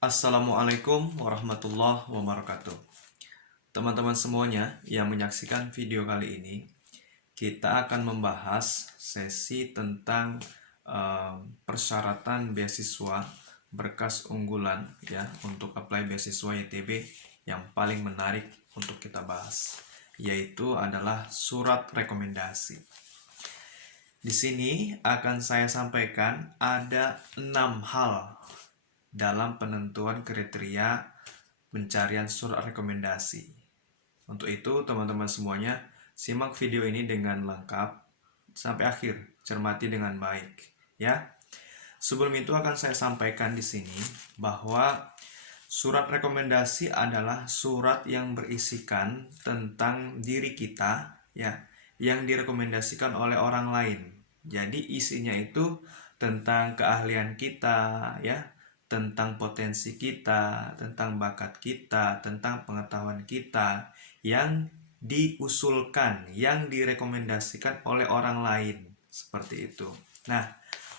Assalamualaikum warahmatullahi wabarakatuh. Teman-teman semuanya yang menyaksikan video kali ini, kita akan membahas sesi tentang persyaratan beasiswa berkas unggulan ya untuk apply beasiswa YTB yang paling menarik untuk kita bahas, yaitu adalah surat rekomendasi. Di sini akan saya sampaikan ada 6 hal dalam penentuan kriteria pencarian surat rekomendasi. Untuk itu, teman-teman semuanya, simak video ini dengan lengkap sampai akhir, cermati dengan baik, ya. Sebelum itu akan saya sampaikan di sini bahwa surat rekomendasi adalah surat yang berisikan tentang diri kita, ya, yang direkomendasikan oleh orang lain. Jadi isinya itu tentang keahlian kita, ya, tentang potensi kita, tentang bakat kita, tentang pengetahuan kita yang diusulkan, yang direkomendasikan oleh orang lain, seperti itu. Nah,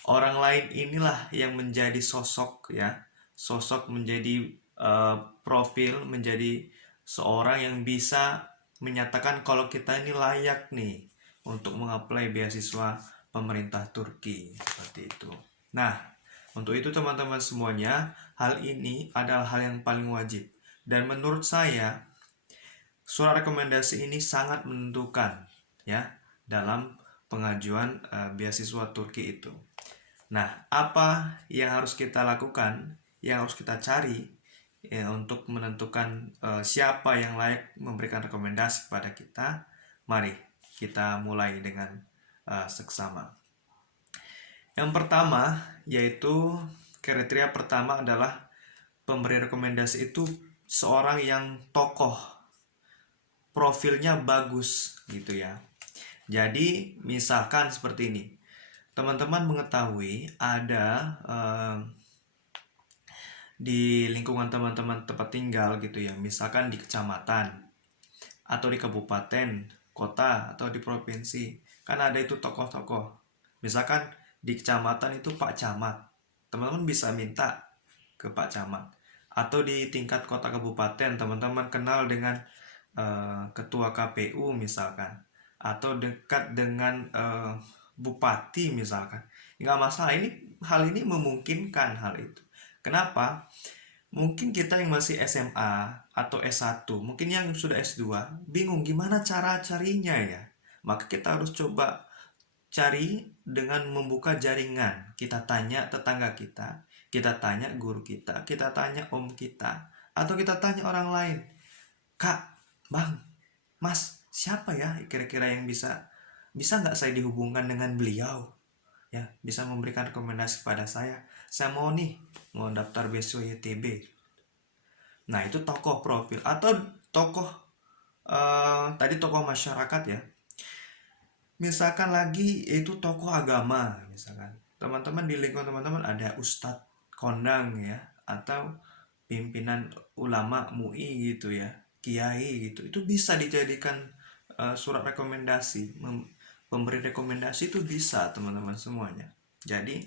orang lain inilah yang menjadi sosok, ya, sosok menjadi profil, menjadi seorang yang bisa menyatakan kalau kita ini layak nih untuk mengapply beasiswa pemerintah Turki, seperti itu. Nah, untuk itu teman-teman semuanya, hal ini adalah hal yang paling wajib. Dan menurut saya, surat rekomendasi ini sangat menentukan ya dalam pengajuan beasiswa Turki itu. Nah, apa yang harus kita lakukan, yang harus kita cari ya, untuk menentukan siapa yang layak memberikan rekomendasi kepada kita? Mari kita mulai dengan seksama. Yang pertama, yaitu kriteria pertama adalah pemberi rekomendasi itu seorang yang tokoh, profilnya bagus gitu ya. Jadi misalkan seperti ini, teman-teman mengetahui ada di lingkungan teman-teman tempat tinggal gitu ya, misalkan di kecamatan atau di kabupaten, kota, atau di provinsi, kan ada itu tokoh-tokoh. Misalkan di kecamatan itu Pak Camat, teman-teman bisa minta ke Pak Camat. Atau di tingkat kota kabupaten, teman-teman kenal dengan ketua KPU misalkan, atau dekat dengan bupati misalkan. Nggak masalah, hal ini memungkinkan hal itu. Kenapa? Mungkin kita yang masih SMA atau S1, mungkin yang sudah S2, bingung gimana cara carinya ya. Maka kita harus coba cari dengan membuka jaringan. Kita tanya tetangga kita tanya guru kita tanya om kita, atau kita tanya orang lain. Kak, bang, mas, siapa ya kira-kira yang bisa nggak saya dihubungkan dengan beliau? Ya, bisa memberikan rekomendasi pada saya. Saya mau daftar beasiswa YTB. Nah, itu tokoh profil atau tokoh tadi tokoh masyarakat ya. Misalkan lagi itu tokoh agama, misalkan teman-teman di lingkungan teman-teman ada ustadz kondang ya, atau pimpinan ulama MUI gitu ya, kiai gitu, itu bisa dijadikan surat rekomendasi. Pemberi rekomendasi itu bisa teman-teman semuanya. Jadi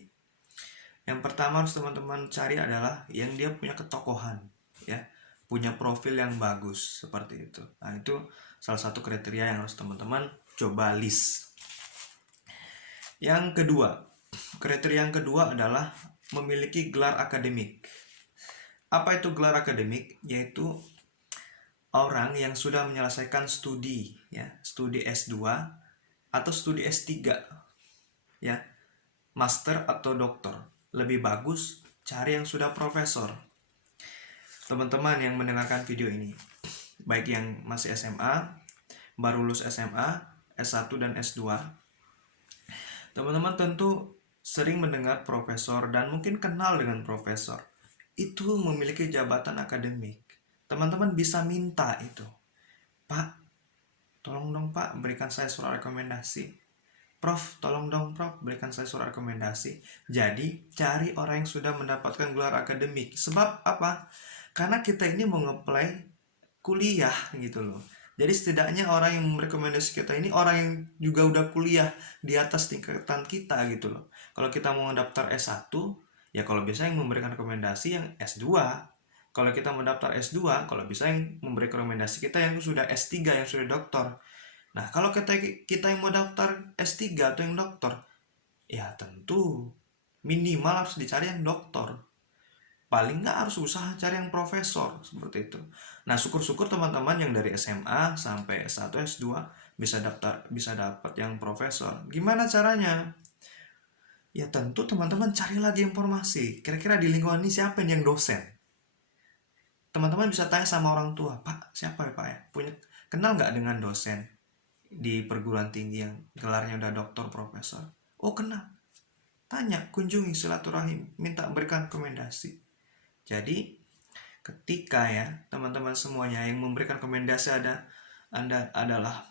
yang pertama harus teman-teman cari adalah yang dia punya ketokohan ya, punya profil yang bagus seperti itu. Nah, itu salah satu kriteria yang harus teman-teman coba list. Yang kedua, kriteria yang kedua adalah memiliki gelar akademik. Apa itu gelar akademik? Yaitu orang yang sudah menyelesaikan studi ya, studi S2 atau studi S3 ya, master atau doktor. Lebih bagus cari yang sudah profesor. Teman-teman yang mendengarkan video ini, baik yang masih SMA, baru lulus SMA, S1 dan S2, teman-teman tentu sering mendengar profesor dan mungkin kenal dengan profesor. Itu memiliki jabatan akademik. Teman-teman bisa minta itu. Pak, tolong dong Pak, berikan saya surat rekomendasi. Prof, tolong dong Prof, berikan saya surat rekomendasi. Jadi, cari orang yang sudah mendapatkan gelar akademik. Sebab apa? Karena kita ini mau nge-apply kuliah gitu loh. Jadi setidaknya orang yang merekomendasi kita ini orang yang juga udah kuliah di atas tingkatan kita gitu loh. Kalau kita mau daftar S1, Ya kalau bisa yang memberikan rekomendasi yang S2. Kalau kita mau daftar S2, kalau bisa yang memberi rekomendasi kita yang sudah S3, yang sudah doktor. Nah, kalau kita yang mau daftar S3 atau yang doktor, ya tentu minimal harus dicari yang doktor. Paling nggak harus usaha cari yang profesor, seperti itu. Nah, syukur-syukur teman-teman yang dari SMA sampai S1, S2 bisa dapat yang profesor. Gimana caranya? Ya tentu teman-teman cari lagi informasi. Kira-kira di lingkungan ini siapa yang dosen? Teman-teman bisa tanya sama orang tua, Pak, siapa ya Pak ya? Kenal nggak dengan dosen di perguruan tinggi yang gelarnya udah doktor, profesor? Oh kenal. Tanya, kunjungi, silaturahim, minta berikan rekomendasi. Jadi ketika ya teman-teman semuanya yang memberikan rekomendasi Anda adalah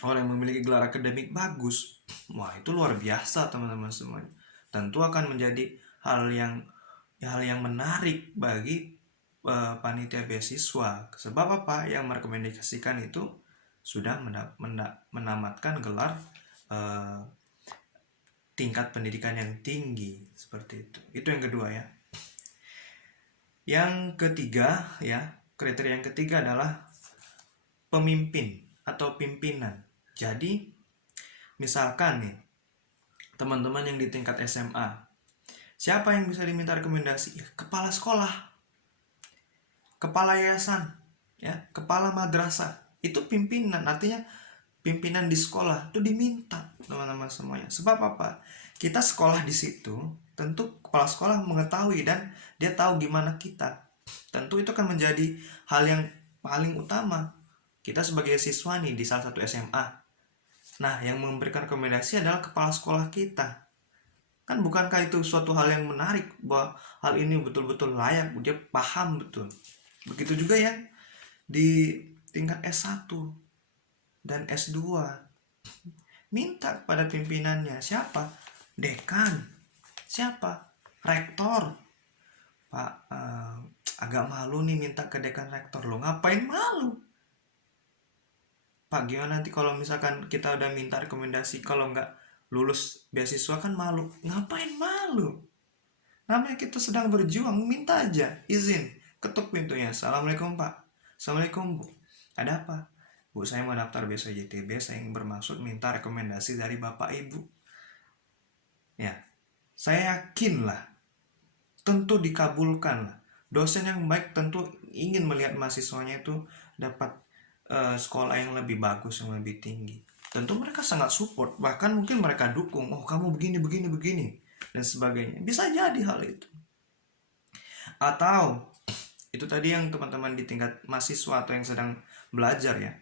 orang yang memiliki gelar akademik bagus, wah itu luar biasa teman-teman semuanya. Tentu akan menjadi hal yang menarik bagi panitia beasiswa. Sebab apa? Yang merekomendasikan itu sudah menamatkan gelar tingkat pendidikan yang tinggi, seperti itu. Itu yang kedua ya. Yang ketiga ya, kriteria yang ketiga adalah pemimpin atau pimpinan. Jadi misalkan nih teman-teman yang di tingkat SMA, siapa yang bisa diminta rekomendasi? Ya, kepala sekolah, kepala yayasan, ya, kepala madrasah. Itu pimpinan, artinya pimpinan di sekolah itu diminta teman-teman semuanya. Sebab apa? Kita sekolah di situ, tentu kepala sekolah mengetahui dan dia tahu gimana kita. Tentu itu akan menjadi hal yang paling utama. Kita sebagai siswa nih di salah satu SMA. Nah, yang memberikan rekomendasi adalah kepala sekolah kita. Kan bukankah itu suatu hal yang menarik bahwa hal ini betul-betul layak, dia paham betul. Begitu juga ya di tingkat S1 dan S2. Minta kepada pimpinannya, siapa? Dekan. Siapa? Rektor. Pak, agak malu nih minta ke dekan rektor. Lo ngapain malu? Pak, gimana nanti kalau misalkan kita udah minta rekomendasi, kalau nggak lulus beasiswa kan malu. Ngapain malu? Namanya kita sedang berjuang, minta aja izin. Ketuk pintunya. Assalamualaikum Pak. Assalamualaikum Bu. Ada apa? Bu, saya mau daftar beasiswa JTB, saya ingin bermaksud minta rekomendasi dari Bapak Ibu. Ya, saya yakin lah, tentu dikabulkan lah. Dosen yang baik tentu ingin melihat mahasiswanya itu dapat sekolah yang lebih bagus, yang lebih tinggi. Tentu mereka sangat support, bahkan mungkin mereka dukung. Oh kamu begini dan sebagainya. Bisa jadi hal itu. Atau itu tadi yang teman-teman di tingkat mahasiswa atau yang sedang belajar ya.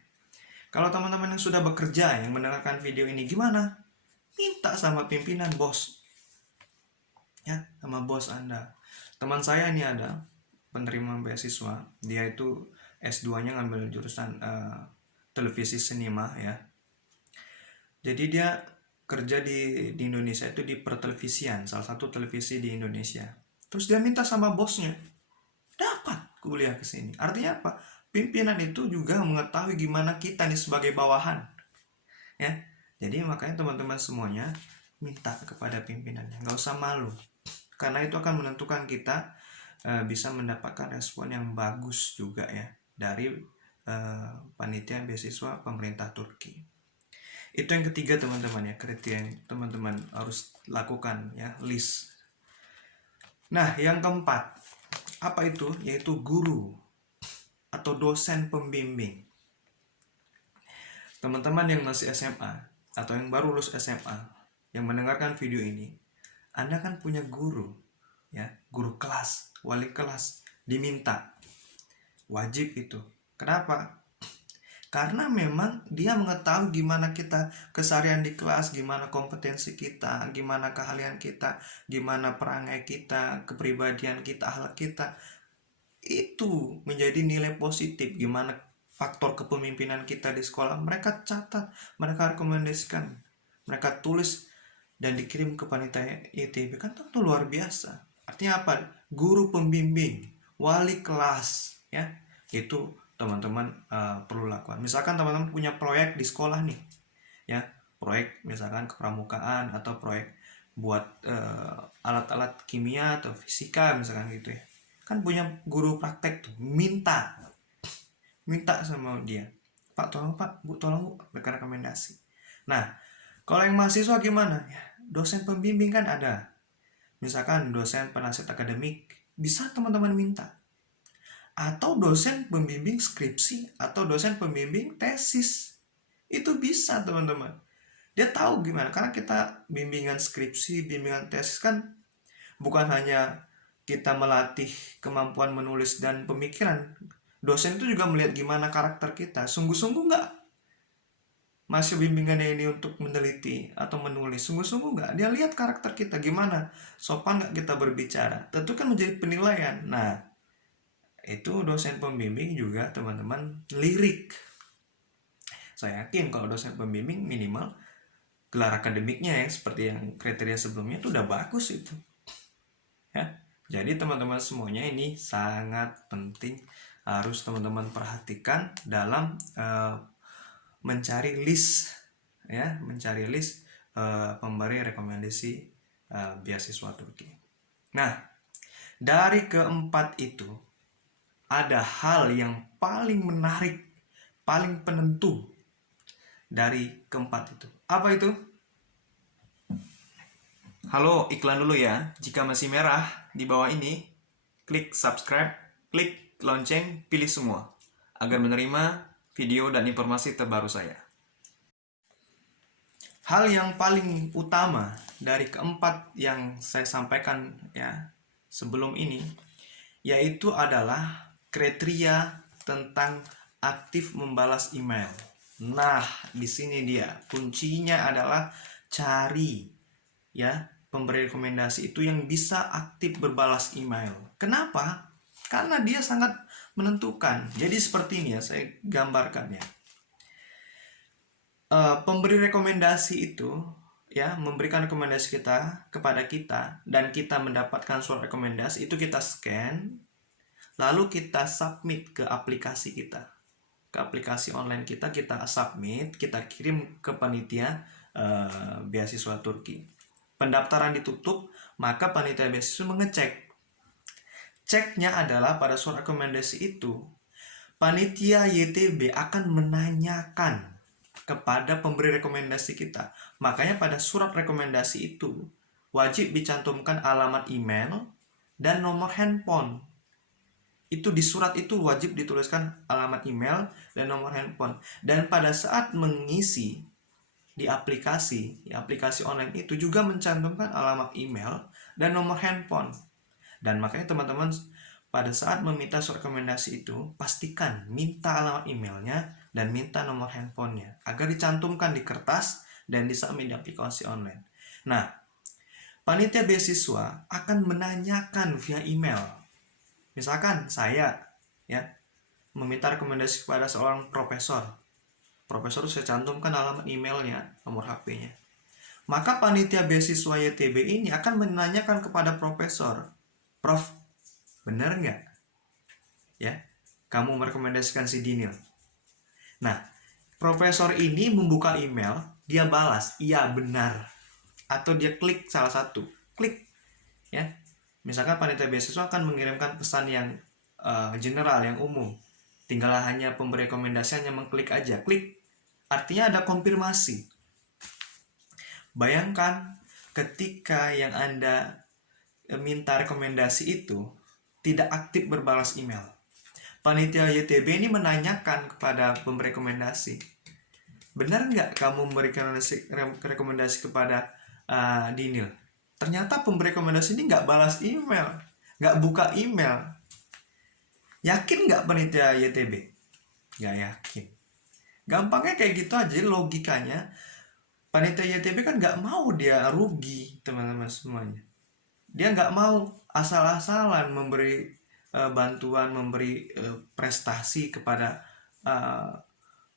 Kalau teman-teman yang sudah bekerja yang mendengarkan video ini, gimana? Minta sama pimpinan, bos. Ya, sama bos Anda. Teman saya ini ada penerima beasiswa, dia itu S2-nya ngambil jurusan televisi sinema ya. Jadi dia kerja di Indonesia itu di pertelevisian, salah satu televisi di Indonesia. Terus dia minta sama bosnya, dapat kuliah ke sini. Artinya apa? Pimpinan itu juga mengetahui gimana kita nih sebagai bawahan. Ya. Jadi makanya teman-teman semuanya minta kepada pimpinannya, nggak usah malu. Karena itu akan menentukan kita bisa mendapatkan respon yang bagus juga ya dari panitia beasiswa pemerintah Turki. Itu yang ketiga teman-teman ya, kriteria yang teman-teman harus lakukan ya, list. Nah, yang keempat, apa itu? Yaitu guru atau dosen pembimbing. Teman-teman yang masih SMA atau yang baru lulus SMA yang mendengarkan video ini, Anda kan punya guru ya, guru kelas, wali kelas, diminta. Wajib itu. Kenapa? Karena memang dia mengetahui gimana kita keseharian di kelas, gimana kompetensi kita, gimana keahlian kita, gimana perangai kita, kepribadian kita, akhlak kita. Itu menjadi nilai positif. Gimana faktor kepemimpinan kita di sekolah, mereka catat, mereka rekomendasikan, mereka tulis dan dikirim ke panitia ITB. Kan tentu luar biasa. Artinya apa? Guru pembimbing, wali kelas ya, itu teman-teman perlu lakukan. Misalkan teman-teman punya proyek di sekolah nih ya, proyek misalkan kepramukaan atau proyek buat alat-alat kimia atau fisika misalkan gitu ya, kan punya guru praktek tuh, minta sama dia, Pak tolong Pak, Bu tolong Bu, berikan rekomendasi. Nah, kalau yang mahasiswa gimana ya, dosen pembimbing kan ada, misalkan dosen penasihat akademik, bisa teman-teman minta, atau dosen pembimbing skripsi atau dosen pembimbing tesis, itu bisa teman-teman. Dia tahu gimana, karena kita bimbingan skripsi, bimbingan tesis kan bukan hanya kita melatih kemampuan menulis dan pemikiran. Dosen itu juga melihat gimana karakter kita, sungguh-sungguh nggak masih bimbingannya ini untuk meneliti atau menulis, sungguh-sungguh nggak, dia lihat karakter kita gimana, sopan nggak kita berbicara, tentu kan menjadi penilaian. Nah, itu dosen pembimbing juga teman-teman lirik. Saya yakin kalau dosen pembimbing minimal gelar akademiknya ya seperti yang kriteria sebelumnya itu udah bagus itu ya. Jadi teman-teman semuanya ini sangat penting, harus teman-teman perhatikan dalam mencari list ya, mencari list pemberi rekomendasi beasiswa Turki. Nah, dari keempat itu ada hal yang paling menarik, paling penentu dari keempat itu. Apa itu? Halo, iklan dulu ya. Jika masih merah di bawah ini, klik subscribe, klik lonceng, pilih semua agar menerima video dan informasi terbaru saya. Hal yang paling utama dari keempat yang saya sampaikan ya sebelum ini, yaitu adalah kriteria tentang aktif membalas email. Nah, di sini dia kuncinya adalah cari ya pemberi rekomendasi itu yang bisa aktif berbalas email. Kenapa? Karena dia sangat menentukan. Jadi seperti ini ya, saya gambarkan ya. Pemberi rekomendasi itu ya memberikan rekomendasi kita kepada kita dan kita mendapatkan surat rekomendasi itu, kita scan lalu kita submit ke aplikasi kita, ke aplikasi online kita submit, kita kirim ke panitia beasiswa Turki. Pendaftaran ditutup, maka panitia beasiswa mengecek. Ceknya adalah pada surat rekomendasi itu panitia YTB akan menanyakan kepada pemberi rekomendasi kita. Makanya pada surat rekomendasi itu wajib dicantumkan alamat email dan nomor handphone. Itu di surat itu wajib dituliskan alamat email dan nomor handphone. Dan pada saat mengisi di aplikasi online itu juga mencantumkan alamat email dan nomor handphone. Dan makanya teman-teman pada saat meminta surat rekomendasi itu pastikan minta alamat emailnya dan minta nomor handphonenya agar dicantumkan di kertas dan disubmit di aplikasi online. Nah, panitia beasiswa akan menanyakan via email. Misalkan saya ya meminta rekomendasi kepada seorang profesor. Profesor saya cantumkan alamat emailnya, nomor HP-nya. Maka panitia beasiswa YTB ini akan menanyakan kepada profesor, Prof, benar nggak ya kamu merekomendasikan si Dinil? Nah, profesor ini membuka email, dia balas, iya benar, atau dia klik salah satu, klik ya. Misalkan panitia beasiswa akan mengirimkan pesan yang general, yang umum, tinggal hanya pemberi rekomendasi hanya mengklik aja, klik, artinya ada konfirmasi. Bayangkan ketika yang Anda minta rekomendasi itu tidak aktif berbalas email, panitia YTB ini menanyakan kepada pemberi rekomendasi, benar nggak kamu memberikan rekomendasi kepada Dinil? Ternyata pemberi rekomendasi ini nggak balas email, nggak buka email. Yakin nggak panitia YTB? Nggak yakin. Gampangnya kayak gitu aja logikanya. Panitia YTB kan nggak mau dia rugi, teman-teman semuanya. Dia nggak mau asal-asalan memberi bantuan, memberi prestasi kepada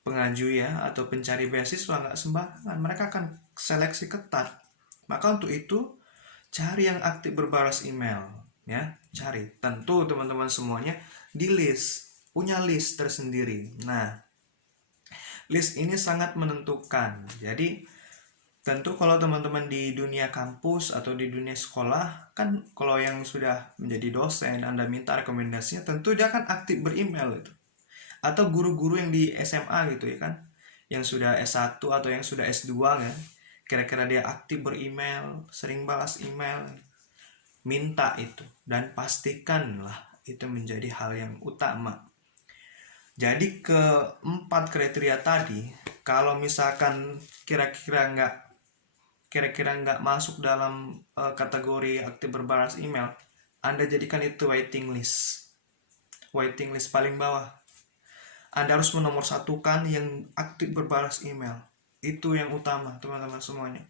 pengaju ya atau pencari beasiswa, nggak sembarangan. Mereka akan seleksi ketat. Maka untuk itu cari yang aktif berbalas email ya, cari. Tentu teman-teman semuanya di list, punya list tersendiri. Nah, list ini sangat menentukan. Jadi Tentu kalau teman-teman di dunia kampus atau di dunia sekolah, kan kalau yang sudah menjadi dosen, Anda minta rekomendasinya, tentu dia akan aktif beremail itu. Atau guru-guru yang di SMA gitu ya kan, yang sudah S1 atau yang sudah S2 kan, kira-kira dia aktif beremail, sering balas email, minta itu. Dan pastikanlah itu menjadi hal yang utama. Jadi keempat kriteria tadi, kalau misalkan kira-kira nggak masuk dalam kategori aktif berbalas email, Anda jadikan itu waiting list paling bawah. Anda harus menomorsatukan yang aktif berbalas email. Itu yang utama, teman-teman semuanya.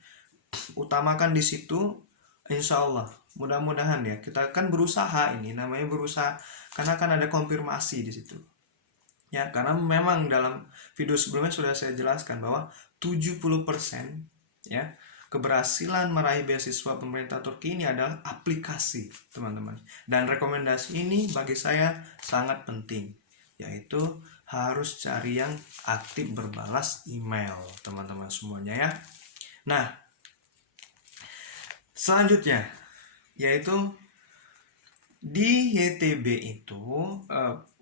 Utamakan di situ, insya Allah. Mudah-mudahan ya, kita kan berusaha, ini namanya berusaha, karena kan ada konfirmasi di situ. Ya, karena memang dalam video sebelumnya sudah saya jelaskan bahwa 70% ya keberhasilan meraih beasiswa pemerintah Turki ini adalah aplikasi, teman-teman. Dan rekomendasi ini bagi saya sangat penting, yaitu harus cari yang aktif berbalas email, teman-teman semuanya ya. Nah, selanjutnya yaitu di YTB itu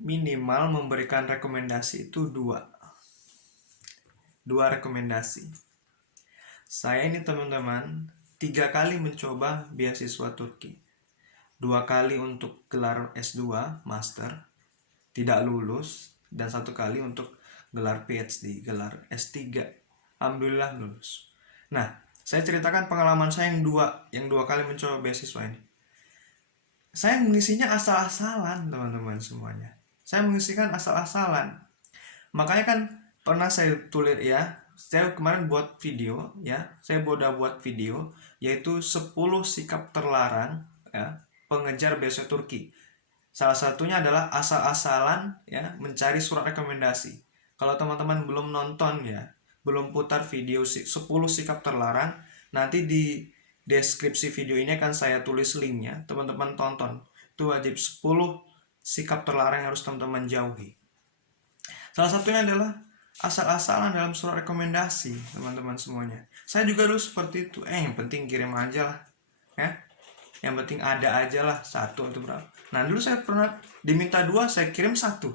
minimal memberikan rekomendasi itu dua rekomendasi. Saya ini teman-teman 3 kali mencoba beasiswa Turki, 2 kali untuk gelar S2 Master tidak lulus, dan 1 kali untuk gelar PhD, gelar S3, alhamdulillah lulus. Nah, saya ceritakan pengalaman saya yang dua kali mencoba beasiswa ini. Saya mengisinya asal-asalan, teman-teman semuanya. Saya mengisikan asal-asalan. Makanya kan pernah saya tulis ya, saya kemarin buat video ya, saya udah buat video yaitu 10 sikap terlarang ya pengejar beasiswa Turki. Salah satunya adalah asal-asalan ya mencari surat rekomendasi. Kalau teman-teman belum nonton ya, belum putar video 10 sikap terlarang, nanti di deskripsi video ini akan saya tulis linknya, teman-teman tonton. Itu wajib 10 sikap terlarang yang harus teman-teman jauhi. Salah satunya adalah asal-asalan dalam surat rekomendasi, teman-teman semuanya. Saya juga dulu seperti itu. Yang penting kirim aja lah ya, yang penting ada aja lah, 1 atau berapa. Nah dulu saya pernah diminta 2, saya kirim 1.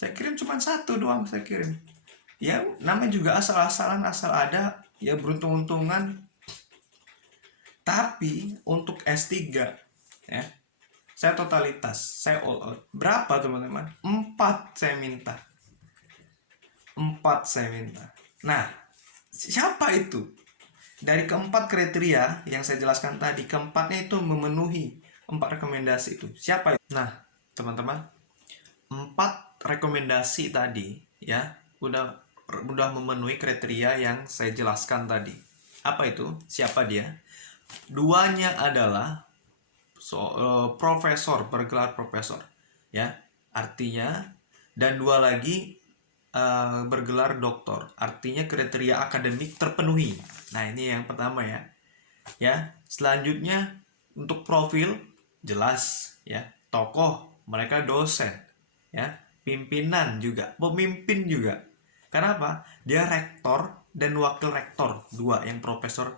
Saya kirim cuma 1 doang, saya kirim. Ya namanya juga asal-asalan, asal ada ya, beruntung-untungan. Tapi untuk S3 ya, saya totalitas, saya all out. Berapa teman-teman? 4 saya minta. Nah, siapa itu? Dari keempat kriteria yang saya jelaskan tadi, keempatnya itu memenuhi 4 rekomendasi itu. Siapa itu? Nah, teman-teman, 4 rekomendasi tadi ya udah memenuhi kriteria yang saya jelaskan tadi. Apa itu? Siapa dia? 2-nya adalah profesor, bergelar profesor ya, artinya, dan 2 lagi bergelar doktor, artinya kriteria akademik terpenuhi. Nah ini yang pertama ya. Selanjutnya untuk profil jelas ya, tokoh, mereka dosen ya, pimpinan juga, pemimpin juga. Kenapa? Dia rektor dan wakil rektor, 2, yang profesor,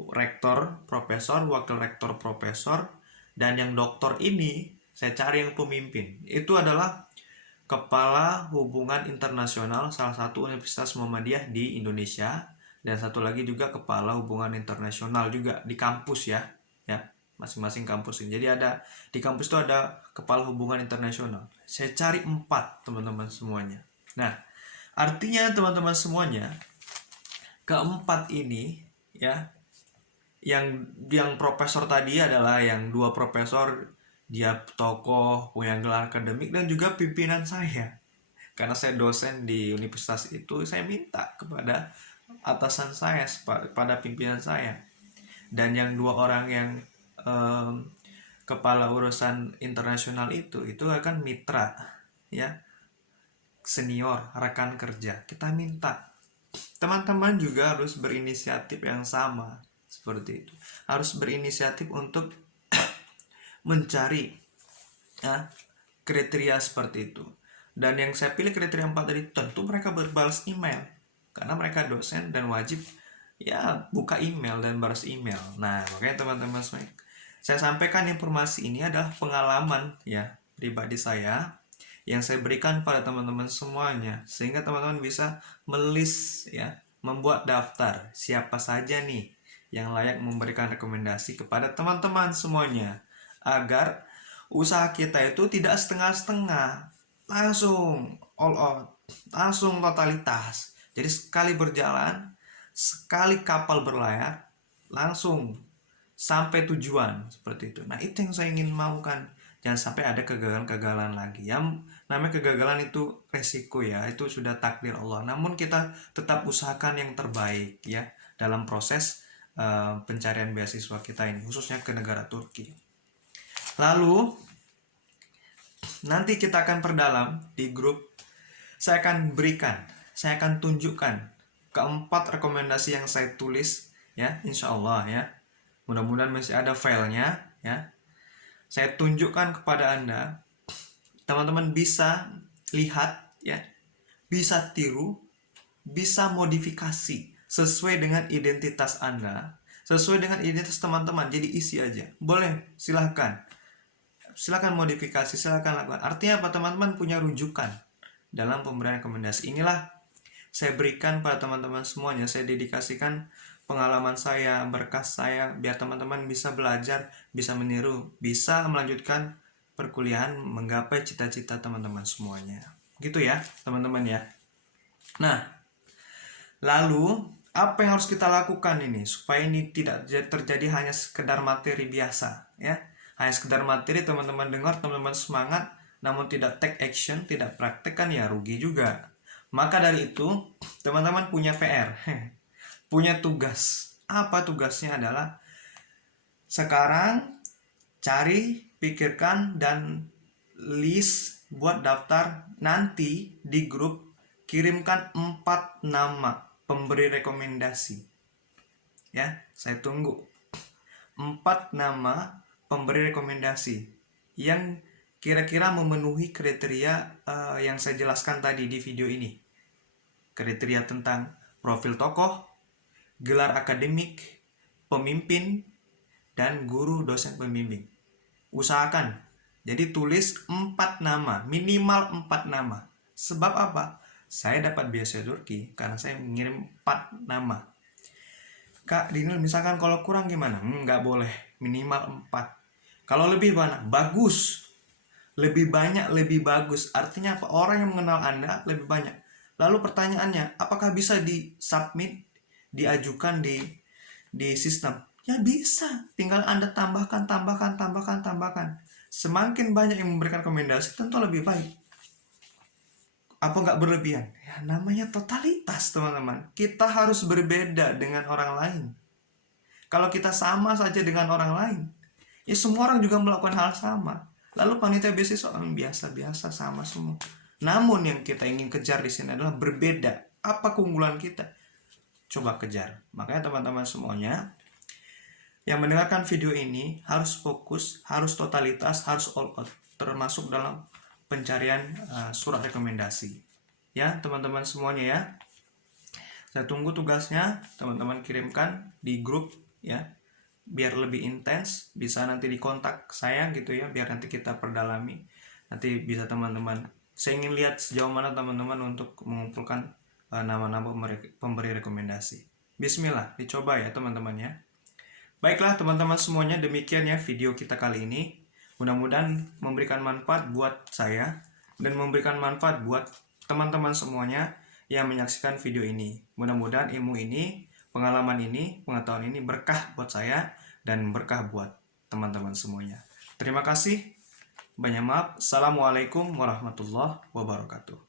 rektor, profesor, wakil rektor, profesor, dan yang doktor ini saya cari yang pemimpin. Itu adalah Kepala Hubungan Internasional salah satu Universitas Muhammadiyah di Indonesia, dan satu lagi juga Kepala Hubungan Internasional juga di kampus ya, masing-masing kampus ini. Jadi ada di kampus itu ada Kepala Hubungan Internasional. Saya cari 4, teman-teman semuanya. Nah, artinya teman-teman semuanya, keempat ini ya, yang profesor tadi adalah yang 2 profesor, dia tokoh, punya gelar akademik, dan juga pimpinan saya. Karena saya dosen di universitas itu, saya minta kepada atasan saya, pada pimpinan saya. Dan yang 2 orang yang kepala urusan internasional itu akan mitra ya, senior, rekan kerja. Kita minta teman-teman juga harus berinisiatif yang sama seperti itu. Harus berinisiatif untuk mencari kriteria seperti itu. Dan yang saya pilih kriteria 4 tadi, tentu mereka berbalas email karena mereka dosen dan wajib ya buka email dan balas email. Nah, makanya teman-teman saya sampaikan informasi ini adalah pengalaman ya pribadi saya yang saya berikan pada teman-teman semuanya, sehingga teman-teman bisa melis ya, membuat daftar siapa saja nih yang layak memberikan rekomendasi kepada teman-teman semuanya, agar usaha kita itu tidak setengah-setengah, langsung all out, langsung totalitas. Jadi sekali berjalan, sekali kapal berlayar, langsung sampai tujuan seperti itu. Nah, itu yang saya ingin maukan. Jangan sampai ada kegagalan-kegagalan lagi. Yang namanya kegagalan itu resiko ya, itu sudah takdir Allah. Namun kita tetap usahakan yang terbaik ya dalam proses pencarian beasiswa kita ini, khususnya ke negara Turki. Lalu nanti kita akan perdalam di grup. Saya akan berikan, saya akan tunjukkan keempat rekomendasi yang saya tulis ya, insya Allah ya. Mudah-mudahan masih ada filenya ya. Saya tunjukkan kepada Anda, teman-teman bisa lihat ya, bisa tiru, bisa modifikasi sesuai dengan identitas Anda, sesuai dengan identitas teman-teman. Jadi isi aja, boleh, silahkan modifikasi, silahkan lakukan. Artinya apa? Teman-teman punya rujukan dalam pemberian rekomendasi. Inilah saya berikan pada teman-teman semuanya. Saya dedikasikan pengalaman saya, berkas saya, biar teman-teman bisa belajar, bisa meniru, bisa melanjutkan perkuliahan, menggapai cita-cita teman-teman semuanya. Gitu ya, teman-teman ya. Nah, lalu apa yang harus kita lakukan ini supaya ini tidak terjadi hanya sekedar materi biasa ya. Hanya sekedar materi, teman-teman dengar, teman-teman semangat, namun tidak take action, tidak praktek, kan ya rugi juga. Maka dari itu, teman-teman punya PR, punya tugas. Apa tugasnya? Adalah sekarang cari, pikirkan, dan list, buat daftar. Nanti di grup kirimkan 4 nama pemberi rekomendasi ya, saya tunggu 4 nama pemberi rekomendasi yang kira-kira memenuhi kriteria yang saya jelaskan tadi di video ini. Kriteria tentang profil tokoh, gelar akademik, pemimpin, dan guru dosen pembimbing. Usahakan, jadi tulis 4 nama, minimal 4 nama. Sebab apa? Saya dapat beasiswa Turki karena saya mengirim 4 nama. Kak Dinil, misalkan kalau kurang gimana? Nggak boleh, minimal 4. Kalau lebih banyak, bagus. Lebih banyak, lebih bagus. Artinya apa? Orang yang mengenal Anda lebih banyak. Lalu pertanyaannya, apakah bisa di-submit, diajukan di sistem? Ya bisa, tinggal Anda tambahkan. Semakin banyak yang memberikan rekomendasi, tentu lebih baik. Apa nggak berlebihan? Ya namanya totalitas, teman-teman. Kita harus berbeda dengan orang lain. Kalau kita sama saja dengan orang lain, ya semua orang juga melakukan hal sama. Lalu panitia beasiswa biasa-biasa sama semua. Namun yang kita ingin kejar di sini adalah berbeda. Apa keunggulan kita? Coba kejar. Makanya teman-teman semuanya yang mendengarkan video ini harus fokus, harus totalitas, harus all out, termasuk dalam pencarian surat rekomendasi. Ya, teman-teman semuanya ya. Saya tunggu tugasnya, teman-teman kirimkan di grup ya. Biar lebih intens, bisa nanti dikontak saya gitu ya, biar nanti kita perdalami. Nanti bisa teman-teman, saya ingin lihat sejauh mana teman-teman untuk mengumpulkan nama-nama pemberi rekomendasi. Bismillah, dicoba ya teman-teman ya. Baiklah teman-teman semuanya, demikian ya video kita kali ini. Mudah-mudahan memberikan manfaat buat saya dan memberikan manfaat buat teman-teman semuanya yang menyaksikan video ini. Mudah-mudahan ilmu ini, pengalaman ini, pengetahuan ini berkah buat saya dan berkah buat teman-teman semuanya. Terima kasih. Banyak maaf. Assalamualaikum warahmatullahi wabarakatuh.